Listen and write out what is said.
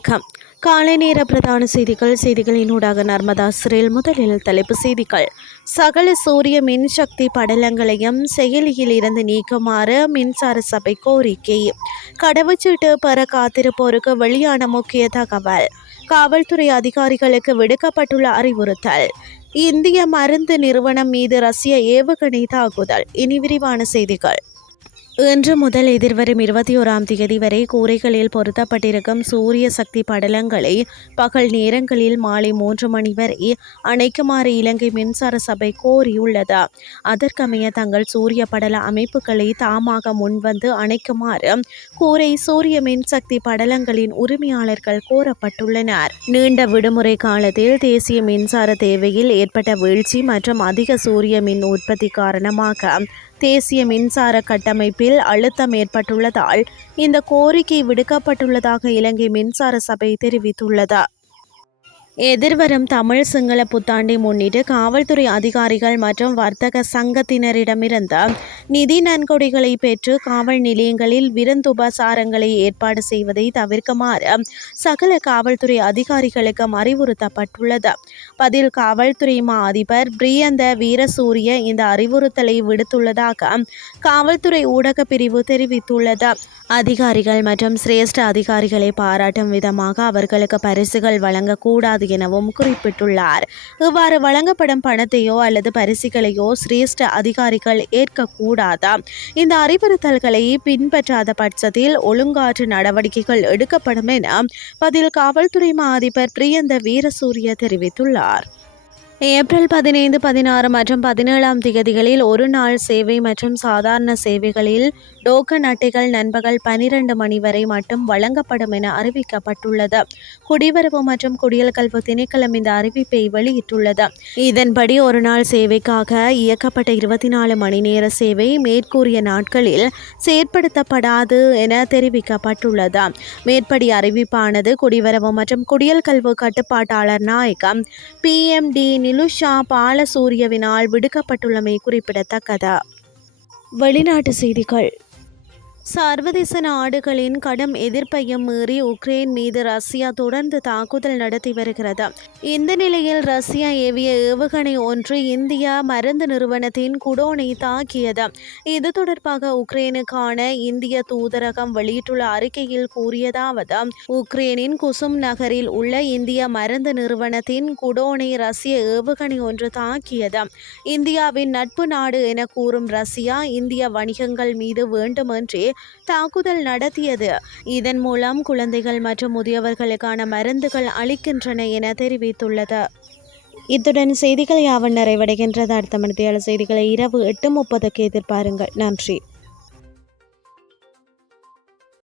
வணக்கம். காலை நேர பிரதான செய்திகளினூடாக நர்மதா சிறையில் முதலில் தலைப்பு செய்திகள். சகல சூரிய மின்சக்தி படலங்களையும் செயலியில் இருந்து நீக்குமாறு மின்சார சபை கோரிக்கை. கடவுச்சீட்டு பெற காத்திருப்போருக்கு வெளியான முக்கிய தகவல். காவல்துறை அதிகாரிகளுக்கு விடுக்கப்பட்டுள்ள அறிவுறுத்தல். இந்திய மருந்து நிறுவனம் மீது ரஷ்ய ஏவுகணை தாக்குதல். இனி விரிவான செய்திகள். இன்று முதல் எதிர்வரும் 21ஆம் தேதி வரை கூரைகளில் பொருத்தப்பட்டிருக்கும் சூரிய சக்தி படலங்களை பகல் நேரங்களில் மாலை 3 மணி வரை அணைக்குமாறு இலங்கை மின்சார சபை கோரியுள்ளது. அதற்கமைய தங்கள் சூரிய படல அமைப்புகளை தாமாக முன்வந்து அணைக்குமாறு கூரை சூரிய மின்சக்தி படலங்களின் உரிமையாளர்கள் கோரப்பட்டுள்ளனர். நீண்ட விடுமுறை காலத்தில் தேசிய மின்சார தேவையில் ஏற்பட்ட வீழ்ச்சி மற்றும் அதிக சூரிய மின் உற்பத்தி காரணமாக தேசிய மின்சார கட்டமைப்பில் அழுத்தம் ஏற்பட்டுள்ளதால் இந்த கோரிக்கை விடுக்கப்பட்டுள்ளதாக இலங்கை மின்சார சபை தெரிவித்துள்ளது. எதிர்வரும் தமிழ் சிங்கள புத்தாண்டை முன்னிட்டு காவல்துறை அதிகாரிகள் மற்றும் வர்த்தக சங்கத்தினரிடமிருந்து நிதி நன்கொடைகளை பெற்று காவல் நிலையங்களில் விருந்துபசாரங்களை ஏற்பாடு செய்வதை தவிர்க்குமாறு சகல காவல்துறை அதிகாரிகளுக்கு அறிவுறுத்தப்பட்டுள்ளது. பதில் காவல்துறை மா அதிபர் பிரியந்த வீரசூரிய இந்த அறிவுறுத்தலை விடுத்துள்ளதாக காவல்துறை ஊடக பிரிவு தெரிவித்துள்ளது. அதிகாரிகள் மற்றும் சிரேஷ்ட அதிகாரிகளை பாராட்டும் விதமாக அவர்களுக்கு பரிசுகள் வழங்கக்கூடாது எனவும் குறிப்பிட்டுள்ளார். இவ்வாறு வழங்கப்படும் பணத்தையோ அல்லது பரிசுகளையோ சிரேஷ்ட அதிகாரிகள் ஏற்கக்கூடாது. இந்த அறிவுறுத்தல்களை பின்பற்றாத பட்சத்தில் ஒழுங்காற்று நடவடிக்கைகள் எடுக்கப்படும் என பதில் காவல்துறை மா அதிபர் பிரியந்த வீரசூரிய தெரிவித்துள்ளார். ஏப்ரல் 15, 16 மற்றும் 17ஆம் தேதிகளில் ஒரு நாள் சேவை மற்றும் சாதாரண சேவைகளில் டோக்கன் அட்டைகள் நண்பகல் 12 மணி வரை மட்டும் வழங்கப்படும் என அறிவிக்கப்பட்டுள்ளது. குடிவரவு மற்றும் குடியகல்வு திணைக்களம் இந்த அறிவிப்பை வெளியிட்டுள்ளது. இதன்படி ஒரு நாள் சேவைக்காக இயக்கப்பட்ட 24 மணி நேர சேவை மேற்கூறிய நாட்களில் செயற்படுத்தப்படாது என தெரிவிக்கப்பட்டுள்ளது. மேற்படி அறிவிப்பானது குடிவரவு மற்றும் குடியகல்வு கட்டுப்பாட்டாளர் நாயகம் PMD நிலுஷா பாலசூரியவினால் விடுக்கப்பட்டுள்ளமை குறிப்பிடத்தக்கது. வெளிநாட்டு செய்திகள். சர்வதேச நாடுகளின் கடும் எதிர்ப்பையும் மீறி உக்ரைன் மீது ரஷ்யா தொடர்ந்து தாக்குதல் நடத்தி வருகிறது. இந்த நிலையில் ரஷ்யா ஏவிய ஏவுகணை ஒன்று இந்திய மருந்து நிறுவனத்தின் குடோனை தாக்கியது. இது தொடர்பாக உக்ரைனுக்கான இந்திய தூதரகம் வெளியிட்டுள்ள அறிக்கையில் கூறியதாவது: உக்ரைனின் குசும் நகரில் உள்ள இந்திய மருந்து நிறுவனத்தின் குடோனை ரஷ்ய ஏவுகணை ஒன்று தாக்கியது. இந்தியாவின் நட்பு நாடு என கூறும் ரஷ்யா இந்திய வணிகங்கள் மீது வேண்டுமென்றே தாக்குதல் நடத்தியது. இதன் மூலம் குழந்தைகள் மற்றும் முதியவர்களுக்கான மருந்துகள் அளிக்கின்றன என தெரிவித்துள்ளது. இத்துடன் செய்திகள் யாவன் நிறைவடைகின்றது. அடுத்த மணித்தியால செய்திகளை இரவு 8:30க்கு எதிர்பாருங்கள். நன்றி.